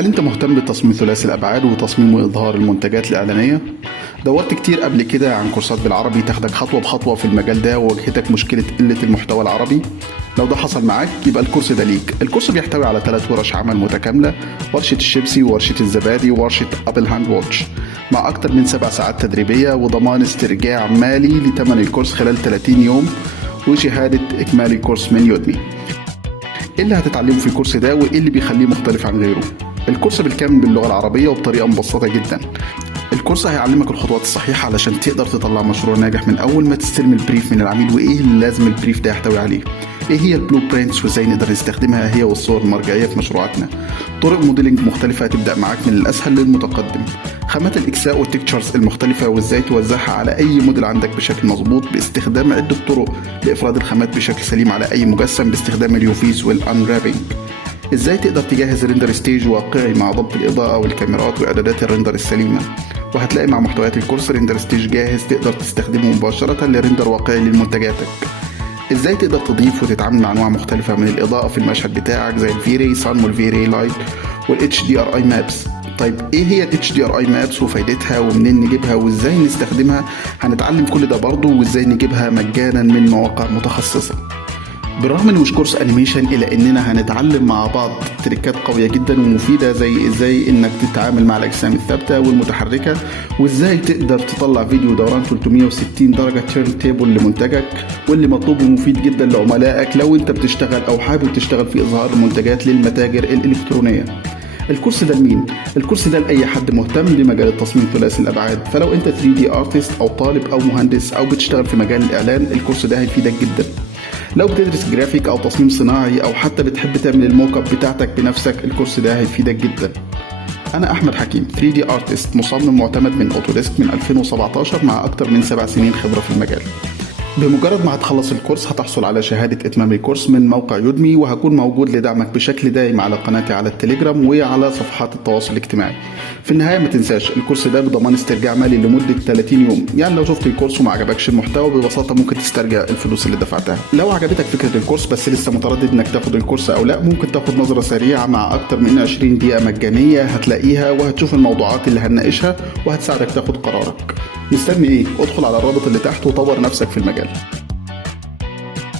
هل انت مهتم بتصميم ثلاثي الابعاد وتصميم واظهار المنتجات الاعلانيه؟ دورت كتير قبل كده عن كورسات بالعربي تاخدك خطوه بخطوه في المجال ده وواجهتك مشكله قله المحتوى العربي؟ لو ده حصل معاك يبقى الكورس ده ليك. الكورس بيحتوي على 3 ورش عمل متكامله، ورشه الشيبسي وورشه الزبادي وورشه ابل هاند ووتش، مع اكتر من 7 ساعات تدريبيه وضمان استرجاع مالي لثمن الكورس خلال 30 يوم وشهاده اكمال الكورس من يودمي. ايه اللي هتتعلمه في الكورس ده وايه اللي بيخليه مختلف عن غيره؟ الكورس بالكامل باللغه العربيه وبطريقه مبسطه جدا. الكورس هيعلمك الخطوات الصحيحه علشان تقدر تطلع مشروع ناجح من اول ما تستلم البريف من العميل، وايه اللي لازم البريف ده يحتوي عليه، ايه هي البلو برينتس وازاي نقدر نستخدمها هي والصور المرجعيه في مشروعاتنا، طرق موديلنج مختلفه هتبدا معاك من الاسهل للمتقدم، خامات الاكساء والتكتشرز المختلفه وازاي توزعها على اي موديل عندك بشكل مظبوط باستخدام عده طرق لافراد الخامات بشكل سليم على اي مجسم باستخدام اليوفيز والانرابينج، ازاي تقدر تجهز ريندر ستيج واقعي مع ضبط الاضاءه والكاميرات واعدادات الريندر السليمه، وهتلاقي مع محتويات الكورس ريندر ستيج جاهز تقدر تستخدمه مباشره لريندر واقعي لمنتجاتك، ازاي تقدر تضيف وتتعامل مع انواع مختلفه من الاضاءه في المشهد بتاعك زي الفيري سان والفيري لايت والاتش دي ار اي مابس. طيب ايه هي الاتش دي ار اي مابس وفايدتها ومنين نجيبها وازاي نستخدمها؟ هنتعلم كل ده برضه وازاي نجيبها مجانا من مواقع متخصصه. بالرغم انه مش كورس انيميشن الا اننا هنتعلم مع بعض تريكات قويه جدا ومفيده زي ازاي انك تتعامل مع الاجسام الثابته والمتحركه، وازاي تقدر تطلع فيديو دوران 360 درجه تيرن تيبل لمنتجك، واللي مطلوب ومفيد جدا لعملائك لو انت بتشتغل او حابب تشتغل في اظهار المنتجات للمتاجر الالكترونيه. الكورس ده لمين؟ الكورس ده لاي حد مهتم بمجال التصميم ثلاثي الابعاد، فلو انت 3D ارتست او طالب او مهندس او بتشتغل في مجال الاعلان الكورس ده هيفيدك جدا. لو بتدرس جرافيك او تصميم صناعي او حتى بتحب تعمل الموك اب بتاعتك بنفسك الكورس ده هيفيدك جدا. انا احمد حكيم 3D ارتست مصمم معتمد من اوتوديسك من 2017 مع اكتر من 7 سنين خبرة في المجال. بمجرد ما هتخلص الكورس هتحصل على شهادة إتمام الكورس من موقع يودمي، وهكون موجود لدعمك بشكل دائم على قناتي على التليجرام وعلى صفحات التواصل الاجتماعي. في النهاية ما تنساش الكورس ده بضمان استرجاع مالي لمدة 30 يوم، يعني لو شفت الكورس وما عجبكش المحتوى ببساطة ممكن تسترجع الفلوس اللي دفعتها. لو عجبتك فكرة الكورس بس لسه متردد انك تاخد الكورس او لا، ممكن تاخد نظرة سريعة مع اكتر من 20 دقيقة مجانية هتلاقيها وهتشوف الموضوعات اللي هنناقشها وهتساعدك تاخد قرارك. مستني ايه؟ ادخل على الرابط اللي تحت وطور نفسك في المجال.